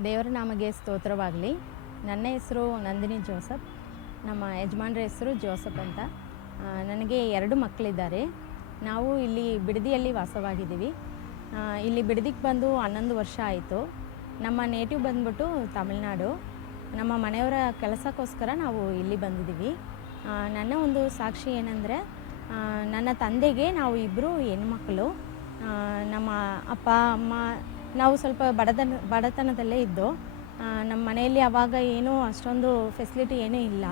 ದೇವರ ನಾಮಗೆ ಸ್ತೋತ್ರವಾಗಲಿ. ನನ್ನ ಹೆಸರು ನಂದಿನಿ ಜೋಸಫ್. ನಮ್ಮ ಯಜಮಾನ್ರ ಹೆಸರು ಜೋಸಫ್ ಅಂತ. ನನಗೆ ಎರಡು ಮಕ್ಕಳಿದ್ದಾರೆ. ನಾವು ಇಲ್ಲಿ ಬಿಡದಿಯಲ್ಲಿ ವಾಸವಾಗಿದ್ದೀವಿ. ಇಲ್ಲಿ ಬಿಡದಿಗೆ ಬಂದು ಹನ್ನೊಂದು ವರ್ಷ ಆಯಿತು. ನಮ್ಮ ನೇಟಿವ್ ಬಂದ್ಬಿಟ್ಟು ತಮಿಳ್ನಾಡು. ನಮ್ಮ ಮನೆಯವರ ಕೆಲಸಕ್ಕೋಸ್ಕರ ನಾವು ಇಲ್ಲಿ ಬಂದಿದ್ದೀವಿ. ನನ್ನ ಒಂದು ಸಾಕ್ಷಿ ಏನಂದರೆ ನನ್ನ ತಂದೆಗೆ ನಾವು ಇಬ್ಬರು ಹೆಣ್ಮಕ್ಳು. ನಮ್ಮ ಅಪ್ಪ, ಅಮ್ಮ ನಾವು ಸ್ವಲ್ಪ ಬಡತನ, ಬಡತನದಲ್ಲೇ ಇದ್ದು ನಮ್ಮ ಮನೆಯಲ್ಲಿ ಅವಾಗ ಏನೂ ಅಷ್ಟೊಂದು ಫೆಸಿಲಿಟಿ ಏನೂ ಇಲ್ಲ.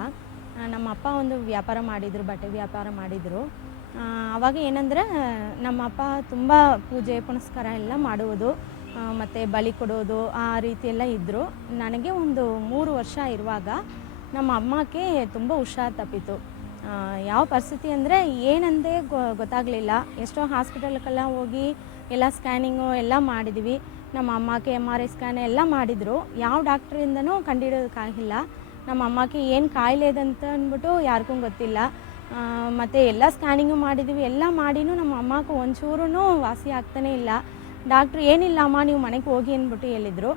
ನಮ್ಮ ಅಪ್ಪ ಒಂದು ವ್ಯಾಪಾರ ಮಾಡಿದರು, ಬಟ್ಟೆ ವ್ಯಾಪಾರ ಮಾಡಿದರು. ಅವಾಗ ಏನಂದರೆ, ನಮ್ಮ ಅಪ್ಪ ತುಂಬ ಪೂಜೆ ಪುನಸ್ಕಾರ ಎಲ್ಲ ಮಾಡುವುದು ಮತ್ತು ಬಲಿ ಕೊಡೋದು, ಆ ರೀತಿ ಎಲ್ಲ ಇದ್ದರು ನನಗೆ ಒಂದು ಮೂರು ವರ್ಷ ಇರುವಾಗ ನಮ್ಮ ಅಮ್ಮಕ್ಕೆ ತುಂಬ ಹುಷಾರು ತಪ್ಪಿತು. ಯಾವ ಪರಿಸ್ಥಿತಿ ಅಂದರೆ ಏನಂದೇ ಗೊತ್ತಾಗಲಿಲ್ಲ. ಎಷ್ಟೋ ಹಾಸ್ಪಿಟಲ್ಗೆಲ್ಲ ಹೋಗಿ ಎಲ್ಲ ಸ್ಕ್ಯಾನಿಂಗು ಎಲ್ಲ ಮಾಡಿದ್ವಿ. ನಮ್ಮ ಅಮ್ಮಕ್ಕೆ ಎಂ ಆರ್ ಐ ಸ್ಕ್ಯಾನ್ ಎಲ್ಲ ಮಾಡಿದರು. ಯಾವ ಡಾಕ್ಟ್ರಿಂದನೂ ಕಂಡುಹಿಡಿಯೋದಕ್ಕಾಗಿಲ್ಲ. ನಮ್ಮ ಅಮ್ಮಕ್ಕೆ ಏನು ಕಾಯಿಲೆ ಇದೆ ಅಂತ ಅಂದ್ಬಿಟ್ಟು ಯಾರಿಗೂ ಗೊತ್ತಿಲ್ಲ. ಮತ್ತು ಎಲ್ಲ ಸ್ಕ್ಯಾನಿಂಗು ಮಾಡಿದ್ವಿ. ಎಲ್ಲ ಮಾಡಿನೂ ನಮ್ಮ ಅಮ್ಮಕ್ಕೆ ಒಂಚೂರೂ ವಾಸಿ ಆಗ್ತಾನೇ ಇಲ್ಲ. ಡಾಕ್ಟ್ರು ಏನಿಲ್ಲ, ಅಮ್ಮ, ನೀವು ಮನೆಗೆ ಹೋಗಿ ಅಂದ್ಬಿಟ್ಟು ಹೇಳಿದರು.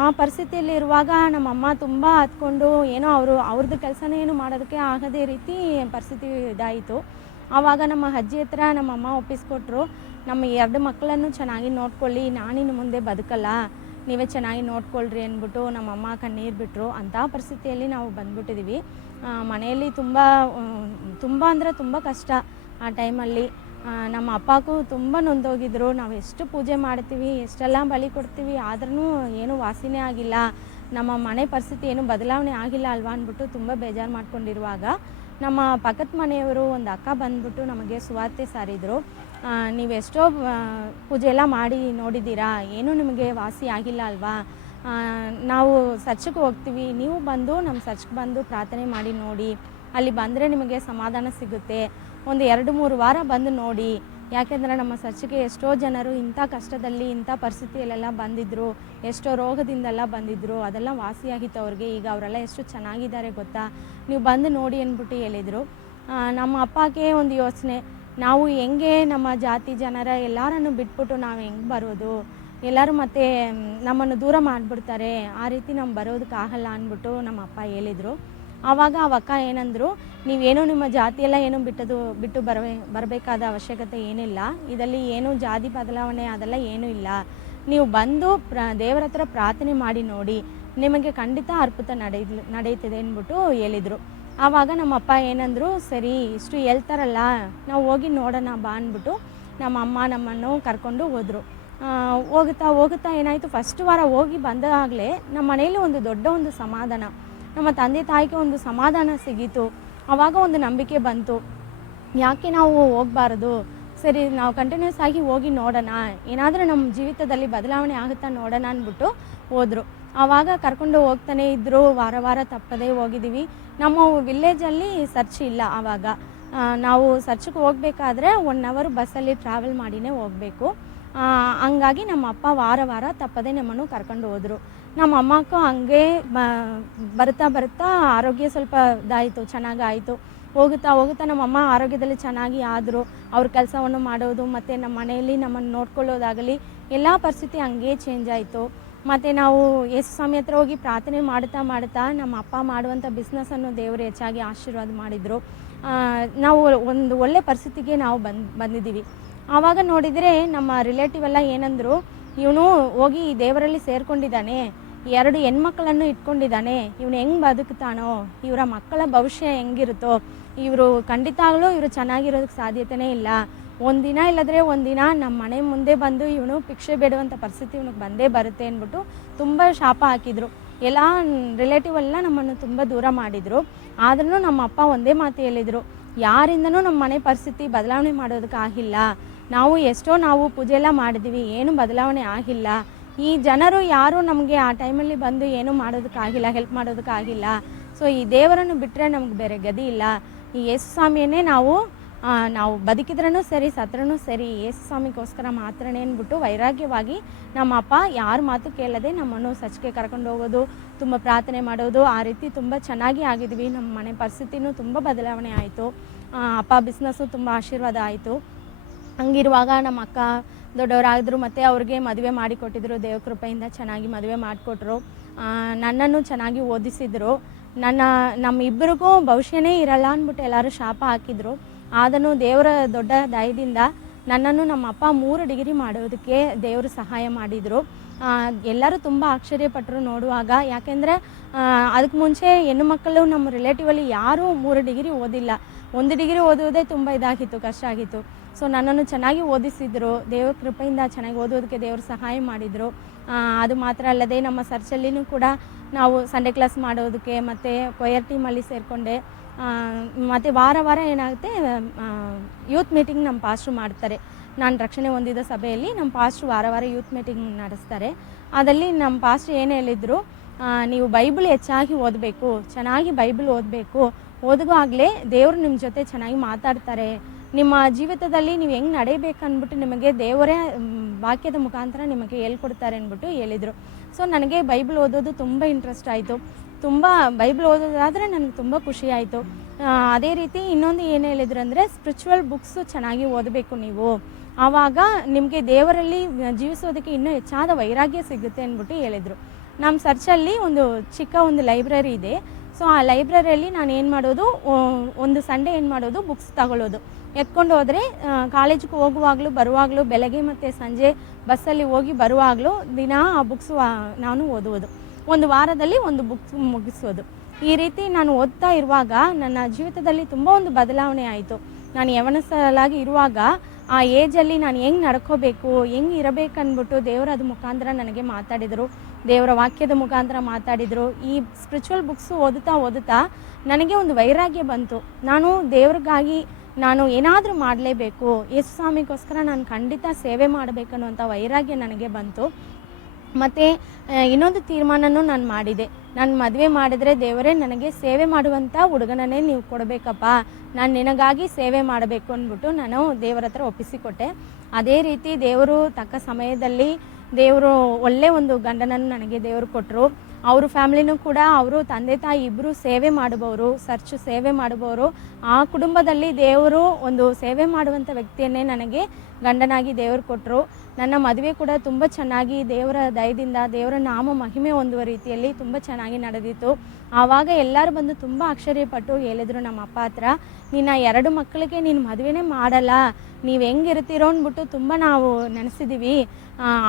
ಆ ಪರಿಸ್ಥಿತಿಯಲ್ಲಿ ಇರುವಾಗ ನಮ್ಮ ಅಮ್ಮ ತುಂಬ ಹತ್ಕೊಂಡು ಏನೋ ಅವರು, ಅವ್ರದ್ದು ಕೆಲಸನೇ ಏನು ಮಾಡೋದಕ್ಕೆ ಆಗದೇ ರೀತಿ ಪರಿಸ್ಥಿತಿ ಇದಾಯಿತು. ಆವಾಗ ನಮ್ಮ ಅಜ್ಜಿ ಹತ್ರ ನಮ್ಮ ಅಮ್ಮ ಒಪ್ಪಿಸ್ಕೊಟ್ರು ನಮ್ಮ ಎರಡು ಮಕ್ಕಳನ್ನು ಚೆನ್ನಾಗಿ ನೋಡ್ಕೊಳ್ಳಿ, ನಾನಿನ್ನು ಮುಂದೆ ಬದುಕಲ್ಲ, ನೀವೇ ಚೆನ್ನಾಗಿ ನೋಡ್ಕೊಳ್ರಿ ಅಂದ್ಬಿಟ್ಟು ನಮ್ಮ ಅಮ್ಮ ಕಣ್ಣೀರು ಬಿಟ್ಟರು ಅಂಥ ಪರಿಸ್ಥಿತಿಯಲ್ಲಿ ನಾವು ಬಂದ್ಬಿಟ್ಟಿದ್ದೀವಿ ಮನೆಯಲ್ಲಿ ತುಂಬ ತುಂಬ ಅಂದರೆ ತುಂಬ ಕಷ್ಟ ಆ ಟೈಮಲ್ಲಿ. ನಮ್ಮ ಅಪ್ಪಗೂ ತುಂಬ ನೊಂದೋಗಿದ್ರು. ನಾವು ಎಷ್ಟು ಪೂಜೆ ಮಾಡ್ತೀವಿ, ಎಷ್ಟೆಲ್ಲ ಬಲಿ ಕೊಡ್ತೀವಿ ಆದ್ರೂ ಏನೂ ವಾಸಿನೇ ಆಗಿಲ್ಲ. ನಮ್ಮ ಮನೆ ಪರಿಸ್ಥಿತಿ ಏನು ಬದಲಾವಣೆ ಆಗಿಲ್ಲ ಅಲ್ವಾ ಅಂದ್ಬಿಟ್ಟು ತುಂಬ ಬೇಜಾರು ಮಾಡ್ಕೊಂಡಿರುವಾಗ ನಮ್ಮ ಪಕ್ಕದ ಮನೆಯವರು ಒಂದು ಅಕ್ಕ ಬಂದ್ಬಿಟ್ಟು ನಮಗೆ ಸುವಾರ್ತೆ ಸಾರಿದರು. ನೀವೆಷ್ಟೋ ಪೂಜೆ ಎಲ್ಲ ಮಾಡಿ ನೋಡಿದ್ದೀರಾ? ಏನೂ ನಿಮಗೆ ವಾಸಿ ಆಗಿಲ್ಲ ಅಲ್ವಾ? ನಾವು ಸರ್ಚ್ಗೆ ಹೋಗ್ತೀವಿ. ನೀವು ಬಂದು ನಮ್ಮ ಸರ್ಚ್ಗೆ ಬಂದು ಪ್ರಾರ್ಥನೆ ಮಾಡಿ ನೋಡಿ. ಅಲ್ಲಿ ಬಂದರೆ ನಿಮಗೆ ಸಮಾಧಾನ ಸಿಗುತ್ತೆ. ಒಂದು ಎರಡು ಮೂರು ವಾರ ಬಂದು ನೋಡಿ. ಯಾಕೆಂದರೆ ನಮ್ಮ ಸಚ್ಚಿಗೆ ಎಷ್ಟೋ ಜನರು ಇಂಥ ಕಷ್ಟದಲ್ಲಿ, ಇಂಥ ಪರಿಸ್ಥಿತಿಯಲ್ಲೆಲ್ಲ ಬಂದಿದ್ದರು ಎಷ್ಟೋ ರೋಗದಿಂದೆಲ್ಲ ಬಂದಿದ್ದರು ಅದೆಲ್ಲ ವಾಸಿಯಾಗಿತ್ತು ಅವ್ರಿಗೆ. ಈಗ ಅವರೆಲ್ಲ ಎಷ್ಟು ಚೆನ್ನಾಗಿದ್ದಾರೆ ಗೊತ್ತಾ? ನೀವು ಬಂದು ನೋಡಿ ಅಂದ್ಬಿಟ್ಟು ಹೇಳಿದರು. ನಮ್ಮ ಅಪ್ಪಗೆ ಒಂದು ಯೋಚನೆ, ನಾವು ಹೆಂಗೆ ನಮ್ಮ ಜಾತಿ ಜನರ ಎಲ್ಲರನ್ನು ಬಿಟ್ಬಿಟ್ಟು ನಾವು ಹೆಂಗೆ ಬರೋದು? ಎಲ್ಲರೂ ಮತ್ತೆ ನಮ್ಮನ್ನು ದೂರ ಮಾಡಿಬಿಡ್ತಾರೆ, ಆ ರೀತಿ ನಮ್ಮ ಬರೋದಕ್ಕಾಗಲ್ಲ ಅಂದ್ಬಿಟ್ಟು ನಮ್ಮ ಅಪ್ಪ ಹೇಳಿದರು. ಆವಾಗ ಆ ಅಕ್ಕ ಏನಂದರು ನೀವೇನು ನಿಮ್ಮ ಜಾತಿ ಎಲ್ಲ ಏನು ಬಿಟ್ಟದು, ಬಿಟ್ಟು ಬರಬೇ ಬರಬೇಕಾದ ಅವಶ್ಯಕತೆ ಏನಿಲ್ಲ. ಇದರಲ್ಲಿ ಏನು ಜಾತಿ ಬದಲಾವಣೆ ಅದೆಲ್ಲ ಏನೂ ಇಲ್ಲ. ನೀವು ಬಂದು ಪ್ರ, ದೇವರ ಹತ್ರ ಪ್ರಾರ್ಥನೆ ಮಾಡಿ ನೋಡಿ. ನಿಮಗೆ ಖಂಡಿತ ಅರ್ಪುತ ನಡೆಯ ನಡೆಯುತ್ತದೆ ಅಂದ್ಬಿಟ್ಟು ಹೇಳಿದರು. ಆವಾಗ ನಮ್ಮ ಅಪ್ಪ ಏನಂದರು, ಸರಿ, ಇಷ್ಟು ಹೇಳ್ತಾರಲ್ಲ, ನಾವು ಹೋಗಿ ನೋಡೋಣ, ಬಾ ಅಂದ್ಬಿಟ್ಟು ನಮ್ಮ ಅಮ್ಮ ನಮ್ಮನ್ನು ಕರ್ಕೊಂಡು ಹೋದರು. ಹೋಗುತ್ತಾ ಹೋಗುತ್ತಾ ಏನಾಯಿತು? ಫಸ್ಟ್ ವಾರ ಹೋಗಿ ಬಂದಾಗಲೇ ನಮ್ಮ ಮನೆಯಲ್ಲಿ ಒಂದು ದೊಡ್ಡ ಒಂದು ಸಮಾಧಾನ. ನಮ್ಮ ತಂದೆ ತಾಯಿಗೆ ಒಂದು ಸಮಾಧಾನ ಸಿಗಿತು. ಆವಾಗ ಒಂದು ನಂಬಿಕೆ ಬಂತು. ಯಾಕೆ ನಾವು ಹೋಗಬಾರ್ದು? ಸರಿ, ನಾವು ಕಂಟಿನ್ಯೂಸ್ ಆಗಿ ಹೋಗಿ ನೋಡೋಣ. ಏನಾದರೂ ನಮ್ಮ ಜೀವಿತದಲ್ಲಿ ಬದಲಾವಣೆ ಆಗುತ್ತಾ ನೋಡೋಣ ಅಂದ್ಬಿಟ್ಟು ಹೋದರು. ಆವಾಗ ಕರ್ಕೊಂಡು ಹೋಗ್ತಾನೆ ಇದ್ದರು ವಾರ ವಾರ ತಪ್ಪದೇ ಹೋಗಿದ್ದೀವಿ. ನಮ್ಮ ವಿಲೇಜಲ್ಲಿ ಸರ್ಚ್ ಇಲ್ಲ ಆವಾಗ ನಾವು ಸರ್ಚ್ಗೆ ಹೋಗಬೇಕಾದ್ರೆ ಒನ್ ಅವರ್ ಬಸ್ಸಲ್ಲಿ ಟ್ರಾವೆಲ್ ಮಾಡಿನೇ ಹೋಗಬೇಕು. ಹಂಗಾಗಿ ನಮ್ಮ ಅಪ್ಪ ವಾರ ವಾರ ತಪ್ಪದೇ ನಮ್ಮನ್ನು ಕರ್ಕೊಂಡು ಹೋದರು. ನಮ್ಮ ಅಮ್ಮಕ್ಕೂ ಹಂಗೆ ಬರ್ತಾ ಬರ್ತಾ ಆರೋಗ್ಯ ಸ್ವಲ್ಪ ಇದಾಯಿತು, ಚೆನ್ನಾಗಾಯಿತು. ಹೋಗುತ್ತಾ ಹೋಗುತ್ತಾ ನಮ್ಮ ಅಮ್ಮ ಆರೋಗ್ಯದಲ್ಲಿ ಚೆನ್ನಾಗಿ ಆದರು. ಅವ್ರ ಕೆಲಸವನ್ನು ಮಾಡೋದು, ಮತ್ತು ನಮ್ಮ ಮನೆಯಲ್ಲಿ ನಮ್ಮನ್ನು ನೋಡ್ಕೊಳ್ಳೋದಾಗಲಿ, ಎಲ್ಲ ಪರಿಸ್ಥಿತಿ ಹಂಗೆ ಚೇಂಜ್ ಆಯಿತು. ಮತ್ತು ನಾವು ಯೇಸು ಸ್ವಾಮಿ ಹತ್ರ ಹೋಗಿ ಪ್ರಾರ್ಥನೆ ಮಾಡ್ತಾ ಮಾಡ್ತಾ ನಮ್ಮ ಅಪ್ಪ ಮಾಡುವಂಥ ಬಿಸ್ನೆಸ್ಸನ್ನು ದೇವರು ಹೆಚ್ಚಾಗಿ ಆಶೀರ್ವಾದ ಮಾಡಿದರು. ನಾವು ಒಂದು ಒಳ್ಳೆ ಪರಿಸ್ಥಿತಿಗೆ ನಾವು ಬಂದು, ಬಂದಿದ್ದೀವಿ. ಆವಾಗ ನೋಡಿದರೆ ನಮ್ಮ ರಿಲೇಟಿವ್ ಎಲ್ಲ ಏನಂದರು, ಇವನು ಹೋಗಿ ದೇವರಲ್ಲಿ ಸೇರ್ಕೊಂಡಿದ್ದಾನೆ. ಎರಡು ಹೆಣ್ಮಕ್ಳನ್ನು ಇಟ್ಕೊಂಡಿದ್ದಾನೆ. ಇವನು ಹೆಂಗೆ ಬದುಕ್ತಾನೋ, ಇವರ ಮಕ್ಕಳ ಭವಿಷ್ಯ ಹೆಂಗಿರುತ್ತೋ, ಇವರು ಖಂಡಿತಾಗಲೂ ಇವರು ಚೆನ್ನಾಗಿರೋದಕ್ಕೆ ಸಾಧ್ಯತೆನೇ ಇಲ್ಲ. ಒಂದಿನ ಇಲ್ಲದ್ರೆ ಒಂದಿನ ನಮ್ಮ ಮನೆ ಮುಂದೆ ಬಂದು ಇವನು ಭಿಕ್ಷೆ ಬೇಡುವಂಥ ಪರಿಸ್ಥಿತಿ ಇವನಿಗೆ ಬಂದೇ ಬರುತ್ತೆ ಅಂದ್ಬಿಟ್ಟು ತುಂಬ ಶಾಪ ಹಾಕಿದರು. ಎಲ್ಲ ರಿಲೇಟಿವ್ ಎಲ್ಲ ನಮ್ಮನ್ನು ತುಂಬ ದೂರ ಮಾಡಿದರು. ಆದ್ರೂ ನಮ್ಮ ಅಪ್ಪ ಒಂದೇ ಮಾತು ಹೇಳಿದರು. ಯಾರಿಂದನೂ ನಮ್ಮ ಮನೆ ಪರಿಸ್ಥಿತಿ ಬದಲಾವಣೆ ಮಾಡೋದಕ್ಕೆ ಆಗಿಲ್ಲ. ನಾವು ಎಷ್ಟೋ ನಾವು ಪೂಜೆ ಎಲ್ಲ ಮಾಡಿದ್ವಿ, ಏನು ಬದಲಾವಣೆ ಆಗಿಲ್ಲ. ಈ ಜನರು ಯಾರು ನಮಗೆ ಆ ಟೈಮಲ್ಲಿ ಬಂದು ಏನು ಮಾಡೋದಕ್ಕಾಗಿಲ್ಲ ಹೆಲ್ಪ್ ಮಾಡೋದಕ್ಕಾಗಿಲ್ಲ. ಸೊ ಈ ದೇವರನ್ನು ಬಿಟ್ಟರೆ ನಮ್ಗೆ ಬೇರೆ ಗದಿ ಇಲ್ಲ. ಈ ಯೇಸು ಸ್ವಾಮಿಯನ್ನೇ ನಾವು ನಾವು ಬದುಕಿದ್ರೂ ಸರಿ ಸತ್ರನೂ ಸರಿ, ಯೇಸು ಸ್ವಾಮಿಗೋಸ್ಕರ ಮಾತ್ರನೇ ಅಂದ್ಬಿಟ್ಟು ವೈರಾಗ್ಯವಾಗಿ ನಮ್ಮ ಅಪ್ಪ ಯಾರ ಮಾತು ಕೇಳದೆ ನಮ್ಮನ್ನು ಸಚ್ಗೆ ಕರ್ಕೊಂಡು ಹೋಗೋದು, ತುಂಬ ಪ್ರಾರ್ಥನೆ ಮಾಡೋದು, ಆ ರೀತಿ ತುಂಬ ಚೆನ್ನಾಗಿ ಆಗಿದ್ವಿ. ನಮ್ಮ ಮನೆ ಪರಿಸ್ಥಿತಿನೂ ತುಂಬ ಬದಲಾವಣೆ ಆಯಿತು. ಅಪ್ಪ ಬಿಸ್ನೆಸ್ಸು ತುಂಬ ಆಶೀರ್ವಾದ ಆಯಿತು. ಹಂಗಿರುವಾಗ ನಮ್ಮ ಅಕ್ಕ ದೊಡ್ಡವರಾದರು ಮತ್ತು ಅವ್ರಿಗೆ ಮದುವೆ ಮಾಡಿಕೊಟ್ಟಿದ್ರು, ದೇವ್ರ ಕೃಪೆಯಿಂದ ಚೆನ್ನಾಗಿ ಮದುವೆ ಮಾಡಿಕೊಟ್ರು. ನನ್ನನ್ನು ಚೆನ್ನಾಗಿ ಓದಿಸಿದ್ರು. ನನ್ನ, ನಮ್ಮಿಬ್ಬರಿಗೂ ಭವಿಷ್ಯನೇ ಇರಲ್ಲ ಅಂದ್ಬಿಟ್ಟು ಎಲ್ಲರೂ ಶಾಪ ಹಾಕಿದ್ರು. ಆದನು ದೇವರ ದೊಡ್ಡ ದಯದಿಂದ ನನ್ನನ್ನು ನಮ್ಮ ಅಪ್ಪ ಮೂರು ಡಿಗ್ರಿ ಮಾಡೋದಕ್ಕೆ ದೇವರು ಸಹಾಯ ಮಾಡಿದರು. ಎಲ್ಲರೂ ತುಂಬ ಆಶ್ಚರ್ಯಪಟ್ಟರು ನೋಡುವಾಗ. ಯಾಕೆಂದರೆ ಅದಕ್ಕೆ ಮುಂಚೆ ಹೆಣ್ಣು ಮಕ್ಕಳು ನಮ್ಮ ರಿಲೇಟಿವಲ್ಲಿ ಯಾರೂ ಮೂರು ಡಿಗ್ರಿ ಓದಿಲ್ಲ. ಒಂದು ಡಿಗ್ರಿ ಓದುವುದೇ ತುಂಬ ಇದಾಗಿತ್ತು, ಕಷ್ಟ ಆಗಿತ್ತು. ಸೊ ನನ್ನನ್ನು ಚೆನ್ನಾಗಿ ಓದಿಸಿದ್ರು. ದೇವ್ರ ಕೃಪೆಯಿಂದ ಚೆನ್ನಾಗಿ ಓದೋದಕ್ಕೆ ದೇವರು ಸಹಾಯ ಮಾಡಿದರು. ಅದು ಮಾತ್ರ ಅಲ್ಲದೆ ನಮ್ಮ ಸರ್ಚಲ್ಲಿನೂ ಕೂಡ ನಾವು ಸಂಡೇ ಕ್ಲಾಸ್ ಮಾಡೋದಕ್ಕೆ ಮತ್ತು ಕೊಯರ್ ಟೀಮಲ್ಲಿ ಸೇರಿಕೊಂಡೆ. ಮತ್ತು ವಾರ ವಾರ ಏನಾಗುತ್ತೆ ಯೂತ್ ಮೀಟಿಂಗ್ ನಮ್ಮ ಪಾಸ್ಟ್ರು ಮಾಡ್ತಾರೆ. ನಾನು ರಕ್ಷಣೆ ಹೊಂದಿದ ಸಭೆಯಲ್ಲಿ ನಮ್ಮ ಪಾಸ್ಟ್ರು ವಾರ ವಾರ ಯೂತ್ ಮೀಟಿಂಗ್ ನಡೆಸ್ತಾರೆ. ಅದರಲ್ಲಿ ನಮ್ಮ ಪಾಸ್ಟ್ರು ಏನು ಹೇಳಿದರು ನೀವು ಬೈಬಲ್ ಹೆಚ್ಚಾಗಿ ಓದಬೇಕು, ಚೆನ್ನಾಗಿ ಬೈಬಲ್ ಓದಬೇಕು. ಓದುವಾಗಲೇ ದೇವರು ನಿಮ್ಮ ಜೊತೆ ಚೆನ್ನಾಗಿ ಮಾತಾಡ್ತಾರೆ. ನಿಮ್ಮ ಜೀವಿತದಲ್ಲಿ ನೀವು ಹೆಂಗೆ ನಡೆಯಬೇಕು ಅಂದ್ಬಿಟ್ಟು ನಿಮಗೆ ದೇವರೇ ವಾಕ್ಯದ ಮುಖಾಂತರ ನಿಮಗೆ ಹೇಳ್ಕೊಡ್ತಾರೆ ಅಂದ್ಬಿಟ್ಟು ಹೇಳಿದರು. ಸೊ, ನನಗೆ ಬೈಬಲ್ ಓದೋದು ತುಂಬ ಇಂಟ್ರೆಸ್ಟ್ ಆಯಿತು. ತುಂಬ ಬೈಬಲ್ ಓದೋದಾದರೆ ನನಗೆ ತುಂಬ ಖುಷಿ ಆಯಿತು. ಅದೇ ರೀತಿ ಇನ್ನೊಂದು ಏನು ಹೇಳಿದ್ರು ಅಂದರೆ ಸ್ಪಿರಿಚುವಲ್ ಬುಕ್ಸು ಚೆನ್ನಾಗಿ ಓದಬೇಕು ನೀವು. ಆವಾಗ ನಿಮಗೆ ದೇವರಲ್ಲಿ ಜೀವಿಸೋದಕ್ಕೆ ಇನ್ನೂ ಹೆಚ್ಚಾದ ವೈರಾಗ್ಯ ಸಿಗುತ್ತೆ ಅಂದ್ಬಿಟ್ಟು ಹೇಳಿದರು. ನಮ್ಮ ಸರ್ಚಲ್ಲಿ ಒಂದು ಚಿಕ್ಕ ಒಂದು ಲೈಬ್ರರಿ ಇದೆ. ಸೊ ಆ ಲೈಬ್ರರಿಯಲ್ಲಿ ನಾನು ಏನು ಮಾಡೋದು ಒಂದು ಸಂಡೇ ಏನು ಮಾಡೋದು ಬುಕ್ಸ್ ತಗೊಳ್ಳೋದು. ಎತ್ಕೊಂಡು ಹೋದರೆ ಕಾಲೇಜಿಗೆ ಹೋಗುವಾಗಲೂ, ಬರುವಾಗಲೂ, ಬೆಳಗ್ಗೆ ಮತ್ತು ಸಂಜೆ ಬಸ್ಸಲ್ಲಿ ಹೋಗಿ ಬರುವಾಗಲೂ ದಿನ ಆ ಬುಕ್ಸ್ ನಾನು ಓದುವುದು. ಒಂದು ವಾರದಲ್ಲಿ ಒಂದು ಬುಕ್ಸ್ ಮುಗಿಸೋದು. ಈ ರೀತಿ ನಾನು ಓದ್ತಾ ಇರುವಾಗ ನನ್ನ ಜೀವಿತದಲ್ಲಿ ತುಂಬ ಒಂದು ಬದಲಾವಣೆ ಆಯಿತು. ನಾನು ಯವನಸಲಾಗಿ ಇರುವಾಗ ಆ ಏಜಲ್ಲಿ ನಾನು ಹೆಂಗೆ ನಡ್ಕೋಬೇಕು, ಹೆಂಗೆ ಇರಬೇಕು ಅಂದ್ಬಿಟ್ಟು ದೇವರ ಅದು ಮುಖಾಂತರ ನನಗೆ ಮಾತಾಡಿದರು. ದೇವರ ವಾಕ್ಯದ ಮುಖಾಂತರ ಮಾತಾಡಿದರು. ಈ ಸ್ಪಿರಿಚುವಲ್ ಬುಕ್ಸು ಓದುತ್ತಾ ಓದುತ್ತಾ ನನಗೆ ಒಂದು ವೈರಾಗ್ಯ ಬಂತು. ನಾನು ದೇವ್ರಿಗಾಗಿ ನಾನು ಏನಾದರೂ ಮಾಡಲೇಬೇಕು, ಯೇಸು ಸ್ವಾಮಿಗೋಸ್ಕರ ನಾನು ಖಂಡಿತ ಸೇವೆ ಮಾಡಬೇಕನ್ನುವಂಥ ವೈರಾಗ್ಯ ನನಗೆ ಬಂತು. ಮತ್ತು ಇನ್ನೊಂದು ತೀರ್ಮಾನನೂ ನಾನು ಮಾಡಿದೆ. ನಾನು ಮದುವೆ ಮಾಡಿದರೆ ದೇವರೇ ನನಗೆ ಸೇವೆ ಮಾಡುವಂಥ ಹುಡುಗನನ್ನೇ ನೀವು ಕೊಡಬೇಕಪ್ಪ. ನಾನು ನಿನಗಾಗಿ ಸೇವೆ ಮಾಡಬೇಕು ಅಂದ್ಬಿಟ್ಟು ನಾನು ದೇವರ ಹತ್ರ ಒಪ್ಪಿಸಿಕೊಟ್ಟೆ. ಅದೇ ರೀತಿ ದೇವರು ತಕ್ಕ ಸಮಯದಲ್ಲಿ ದೇವರು ಒಳ್ಳೆ ಒಂದು ಗಂಡನನ್ನು ನನಗೆ ದೇವರು ಕೊಟ್ಟರು ಅವ್ರ ಫ್ಯಾಮಿಲಿನೂ ಕೂಡ ಅವರು ತಂದೆ ತಾಯಿ ಇಬ್ಬರು ಸೇವೆ ಮಾಡುವವರು ಸರ್ಚ್ ಸೇವೆ ಮಾಡುವವರು. ಆ ಕುಟುಂಬದಲ್ಲಿ ದೇವರು ಒಂದು ಸೇವೆ ಮಾಡುವಂಥ ವ್ಯಕ್ತಿಯನ್ನೇ ನನಗೆ ಗಂಡನಾಗಿ ದೇವರು ಕೊಟ್ಟರು ನನ್ನ ಮದುವೆ ಕೂಡ ತುಂಬ ಚೆನ್ನಾಗಿ ದೇವರ ದಯದಿಂದ, ದೇವರ ನಾಮ ಮಹಿಮೆ ಹೊಂದುವ ರೀತಿಯಲ್ಲಿ ತುಂಬ ಚೆನ್ನಾಗಿ ನಡೆದಿತ್ತು. ಆವಾಗ ಎಲ್ಲರೂ ಬಂದು ತುಂಬ ಆಶ್ಚರ್ಯಪಟ್ಟು ಹೇಳಿದರು, ನಮ್ಮ ಅಪ್ಪ ಹತ್ರ, ನಿನ್ನ ಎರಡು ಮಕ್ಕಳಿಗೆ ನೀನು ಮದುವೆನೇ ಮಾಡಲ್ಲ. ನೀವು ಹೆಂಗಿರ್ತೀರೋ ಅಂದ್ಬಿಟ್ಟು ತುಂಬ ನಾವು ನೆನೆಸಿದ್ದೀವಿ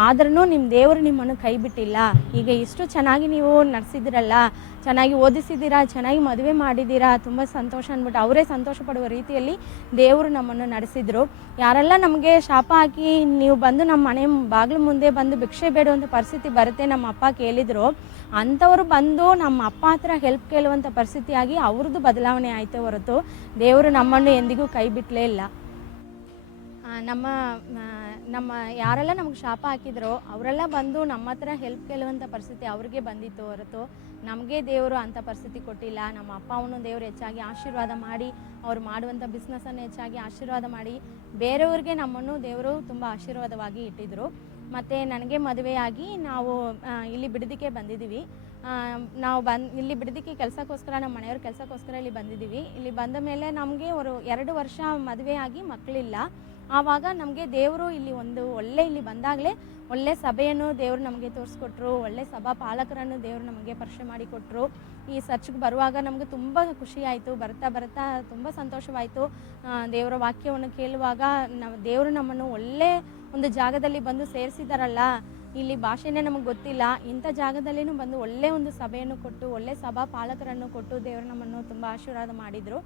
ಆದ್ರೂ ನಿಮ್ಮ ದೇವರು ನಿಮ್ಮನ್ನು ಕೈ ಬಿಟ್ಟಿಲ್ಲ. ಈಗ ಇಷ್ಟು ಚೆನ್ನಾಗಿ ನೀವು ನಡೆಸಿದಿರಲ್ಲ, ಚೆನ್ನಾಗಿ ಓದಿಸಿದ್ದೀರಾ ಚೆನ್ನಾಗಿ ಮದುವೆ ಮಾಡಿದ್ದೀರಾ ತುಂಬ ಸಂತೋಷ ಅಂದ್ಬಿಟ್ಟು ಅವರೇ ಸಂತೋಷ ಪಡುವ ರೀತಿಯಲ್ಲಿ ದೇವರು ನಮ್ಮನ್ನು ನಡೆಸಿದರು. ಯಾರೆಲ್ಲ ನಮಗೆ ಶಾಪ ಹಾಕಿ ನೀವು ಬಂದು ನಮ್ಮ ಮನೆ ಬಾಗಿಲು ಮುಂದೆ ಬಂದು ಭಿಕ್ಷೆ ಬೇಡುವಂಥ ಪರಿಸ್ಥಿತಿ ಬರುತ್ತೆ ನಮ್ಮ ಅಪ್ಪ ಕೇಳಿದ್ರು. ಅಂಥವರು ಬಂದು ನಮ್ಮ ಅಪ್ಪ ಹತ್ರ ಹೆಲ್ಪ್ ಕೇಳುವಂಥ ಪರಿಸ್ಥಿತಿಯಾಗಿ ಅವ್ರದ್ದು ಬದಲಾವಣೆ ಆಯಿತು ಹೊರತು ದೇವರು ನಮ್ಮನ್ನು ಎಂದಿಗೂ ಕೈ ಬಿಟ್ಟಲೇ ಇಲ್ಲ. ನಮ್ಮ ನಮ್ಮ ಯಾರೆಲ್ಲ ನಮ್ಗೆ ಶಾಪ ಹಾಕಿದ್ರೋ ಅವರೆಲ್ಲ ಬಂದು ನಮ್ಮ ಹತ್ರ ಹೆಲ್ಪ್ ಕೇಳುವಂಥ ಪರಿಸ್ಥಿತಿ ಅವ್ರಿಗೆ ಬಂದಿತ್ತು ಹೊರತು ನಮಗೆ ದೇವರು ಅಂಥ ಪರಿಸ್ಥಿತಿ ಕೊಟ್ಟಿಲ್ಲ. ನಮ್ಮ ಅಪ್ಪ ಅವನು ದೇವರು ಹೆಚ್ಚಾಗಿ ಆಶೀರ್ವಾದ ಮಾಡಿ, ಅವ್ರು ಮಾಡುವಂಥ ಬಿಸ್ನೆಸ್ಸನ್ನು ಹೆಚ್ಚಾಗಿ ಆಶೀರ್ವಾದ ಮಾಡಿ ಬೇರೆಯವ್ರಿಗೆ ನಮ್ಮನ್ನು ದೇವರು ತುಂಬ ಆಶೀರ್ವಾದವಾಗಿ ಇಟ್ಟಿದ್ರು. ಮತ್ತು ನನಗೆ ಮದುವೆಯಾಗಿ ನಾವು ಇಲ್ಲಿ ಬಿಡದಿಕ್ಕೆ ಬಂದಿದ್ದೀವಿ. ನಾವು ಬಂದು, ಇಲ್ಲಿ ಬಿಡದಿಕ್ಕೆ ಕೆಲಸಕ್ಕೋಸ್ಕರ, ನಮ್ಮ ಮನೆಯವ್ರ ಕೆಲಸಕ್ಕೋಸ್ಕರ ಇಲ್ಲಿ ಬಂದಿದ್ದೀವಿ. ಇಲ್ಲಿ ಬಂದ ಮೇಲೆ ನಮಗೆ ಅವರು ಎರಡು ವರ್ಷ ಮದುವೆಯಾಗಿ ಮಕ್ಕಳಿಲ್ಲ ಆವಾಗ ನಮಗೆ ದೇವರು ಇಲ್ಲಿ ಒಂದು ಒಳ್ಳೆ ಇಲ್ಲಿ ಬಂದಾಗಲೇ ಒಳ್ಳೆ ಸಭೆಯನ್ನು ದೇವರು ನಮಗೆ ತೋರಿಸ್ಕೊಟ್ರು, ಒಳ್ಳೆ ಸಭಾ ಪಾಲಕರನ್ನು ದೇವರು ನಮಗೆ ಪರಿಚಯ ಮಾಡಿಕೊಟ್ರು ಈ ಸರ್ಚ್ಗೆ ಬರುವಾಗ ನಮಗೆ ತುಂಬ ಖುಷಿ ಆಯಿತು, ಬರ್ತಾ ಬರ್ತಾ ತುಂಬ ಸಂತೋಷವಾಯಿತು. ದೇವರ ವಾಕ್ಯವನ್ನು ಕೇಳುವಾಗ ನಾವು ದೇವರು ನಮ್ಮನ್ನು ಒಳ್ಳೆ ಒಂದು ಜಾಗದಲ್ಲಿ ಬಂದು ಸೇರಿಸಿದಾರಲ್ಲ, ಇಲ್ಲಿ ಭಾಷೆನೇ ನಮಗೆ ಗೊತ್ತಿಲ್ಲ. ಇಂಥ ಜಾಗದಲ್ಲಿನೂ ಬಂದು ಒಳ್ಳೆ ಒಂದು ಸಭೆಯನ್ನು ಕೊಟ್ಟು, ಒಳ್ಳೆ ಸಭಾ ಪಾಲಕರನ್ನು ಕೊಟ್ಟು ದೇವರು ನಮ್ಮನ್ನು ತುಂಬ ಆಶೀರ್ವಾದ ಮಾಡಿದರು.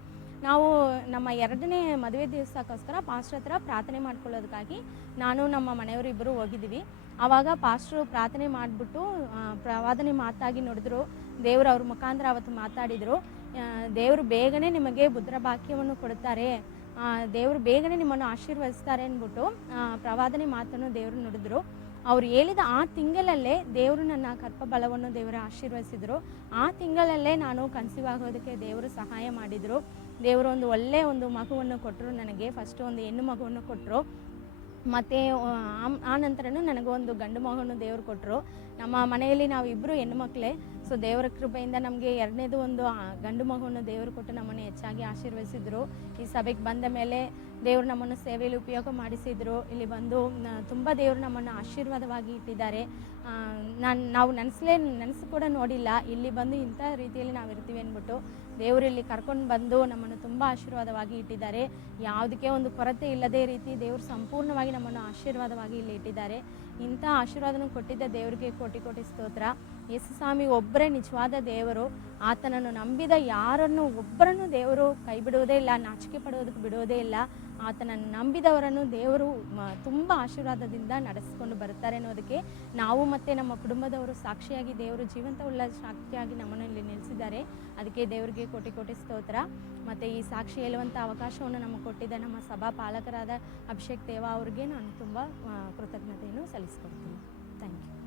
ನಾವು ನಮ್ಮ ಎರಡನೇ ಮದುವೆ ದಿವಸಕ್ಕೋಸ್ಕರ ಪಾಸ್ಟ್ರ್ ಹತ್ರ ಪ್ರಾರ್ಥನೆ ಮಾಡ್ಕೊಳ್ಳೋದಕ್ಕಾಗಿ ನಾನು, ನಮ್ಮ ಮನೆಯವರಿಬ್ಬರು ಹೋಗಿದ್ದೀವಿ. ಆವಾಗ ಪಾಸ್ಟ್ರು ಪ್ರಾರ್ಥನೆ ಮಾಡಿಬಿಟ್ಟು ಪ್ರವಾದನೆ ಮಾತಾಗಿ ನೋಡಿದ್ರು. ದೇವರು ಅವ್ರ ಮುಖಾಂತರ ಅವತ್ತು ಮಾತಾಡಿದರು. ದೇವರು ಬೇಗನೆ ನಿಮಗೆ ಬುದ್ರ ಭಾಗ್ಯವನ್ನು ಕೊಡುತ್ತಾರೆ. ದೇವರು ಬೇಗನೆ ನಿಮ್ಮನ್ನು ಆಶೀರ್ವದಿಸ್ತಾರೆ ಅಂದ್ಬಿಟ್ಟು ಪ್ರವಾದನೆ ಮಾತನ್ನು ದೇವರು ನುಡಿದ್ರು. ಅವ್ರು ಹೇಳಿದ ಆ ತಿಂಗಳಲ್ಲೇ ದೇವರು ನನ್ನ ಕರ್ಪಬಲವನ್ನು ದೇವರು ಆಶೀರ್ವದಿಸಿದರು. ಆ ತಿಂಗಳಲ್ಲೇ ನಾನು ಕನ್ಸೀವ್ ಆಗೋದಕ್ಕೆ ದೇವರು ಸಹಾಯ ಮಾಡಿದರು. ದೇವರು ಒಂದು ಒಳ್ಳೆಯ ಒಂದು ಮಗುವನ್ನು ಕೊಟ್ಟರು, ನನಗೆ ಫಸ್ಟು ಒಂದು ಹೆಣ್ಣು ಮಗುವನ್ನು ಕೊಟ್ಟರು. ಮತ್ತು, ಆ ನಂತರನೂ ನನಗೊಂದು ಗಂಡು ಮಗನು ದೇವರು ಕೊಟ್ಟರು. ನಮ್ಮ ಮನೆಯಲ್ಲಿ ನಾವು ಇಬ್ಬರು ಹೆಣ್ಣುಮಕ್ಕಳೇ ಸೊ ದೇವರ ಕೃಪೆಯಿಂದ ನಮಗೆ ಎರಡನೇದು ಒಂದು ಗಂಡು ಮಗುವನ್ನು ದೇವರು ಕೊಟ್ಟು ನಮ್ಮನ್ನು ಹೆಚ್ಚಾಗಿ ಆಶೀರ್ವದಿಸಿದರು. ಈ ಸಭೆಗೆ ಬಂದ ಮೇಲೆ ದೇವರು ನಮ್ಮನ್ನು ಸೇವೆಯಲ್ಲಿ ಉಪಯೋಗ ಮಾಡಿಸಿದರು. ಇಲ್ಲಿ ಬಂದು ತುಂಬ ದೇವರು ನಮ್ಮನ್ನು ಆಶೀರ್ವಾದವಾಗಿ ಇಟ್ಟಿದ್ದಾರೆ. ನಾನು, ನಾವು ನನಸಲೇ, ನೆನೆಸು ಕೂಡ ನೋಡಿಲ್ಲ. ಇಲ್ಲಿ ಬಂದು ಇಂಥ ರೀತಿಯಲ್ಲಿ ನಾವು ಇರ್ತೀವಿ ಅಂದ್ಬಿಟ್ಟು ದೇವರು ಇಲ್ಲಿ ಕರ್ಕೊಂಡು ಬಂದು ನಮ್ಮನ್ನು ತುಂಬ ಆಶೀರ್ವಾದವಾಗಿ ಇಟ್ಟಿದ್ದಾರೆ. ಯಾವುದಕ್ಕೆ ಒಂದು ಕೊರತೆ ಇಲ್ಲದೇ ರೀತಿ ದೇವರು ಸಂಪೂರ್ಣವಾಗಿ ನಮ್ಮನ್ನು ಆಶೀರ್ವಾದವಾಗಿ ಇಲ್ಲಿ ಇಟ್ಟಿದ್ದಾರೆ. ಇಂಥ ಆಶೀರ್ವಾದನ ಕೊಟ್ಟಿದ್ದ ದೇವರಿಗೆ ಕೋಟಿ ಕೋಟಿ ಸ್ತೋತ್ರ. ಯೇಸು ಸ್ವಾಮಿ ಒಬ್ಬರೇ ನಿಜವಾದ ದೇವರು. ಆತನನ್ನು ನಂಬಿದ ಯಾರನ್ನು ಒಬ್ಬರನ್ನು ದೇವರು ಕೈ ಬಿಡುವುದೇ ಇಲ್ಲ, ನಾಚಿಕೆ ಪಡುವುದಕ್ಕೆ ಬಿಡುವುದೇ ಇಲ್ಲ. ಆತನನ್ನು ನಂಬಿದವರನ್ನು ದೇವರು ತುಂಬ ಆಶೀರ್ವಾದದಿಂದ ನಡೆಸಿಕೊಂಡು ಬರ್ತಾರೆ ಅನ್ನೋದಕ್ಕೆ ನಾವು ಮತ್ತು ನಮ್ಮ ಕುಟುಂಬದವರು ಸಾಕ್ಷಿಯಾಗಿ ದೇವರು ಜೀವಂತವುಳ್ಳ ಸಾಕ್ಷಿಯಾಗಿ ನಮ್ಮನ್ನು ಇಲ್ಲಿ ನಿಲ್ಲಿಸಿದ್ದಾರೆ ಅದಕ್ಕೆ ದೇವರಿಗೆ ಕೋಟಿ ಕೋಟಿ ಸ್ತೋತ್ರ. ಮತ್ತು ಈ ಸಾಕ್ಷಿ ಹೇಳುವಂಥ ಅವಕಾಶವನ್ನು ನಮಗೆ ಕೊಟ್ಟಿದ್ದ ನಮ್ಮ ಸಭಾ ಪಾಲಕರಾದ ಅಭಿಷೇಕ್ ದೇವ ಅವ್ರಿಗೆ ನಾನು ತುಂಬ ಕೃತಜ್ಞತೆಯನ್ನು ಸಲ್ಲಿಸ್ಕೊಡ್ತೀನಿ. Thank you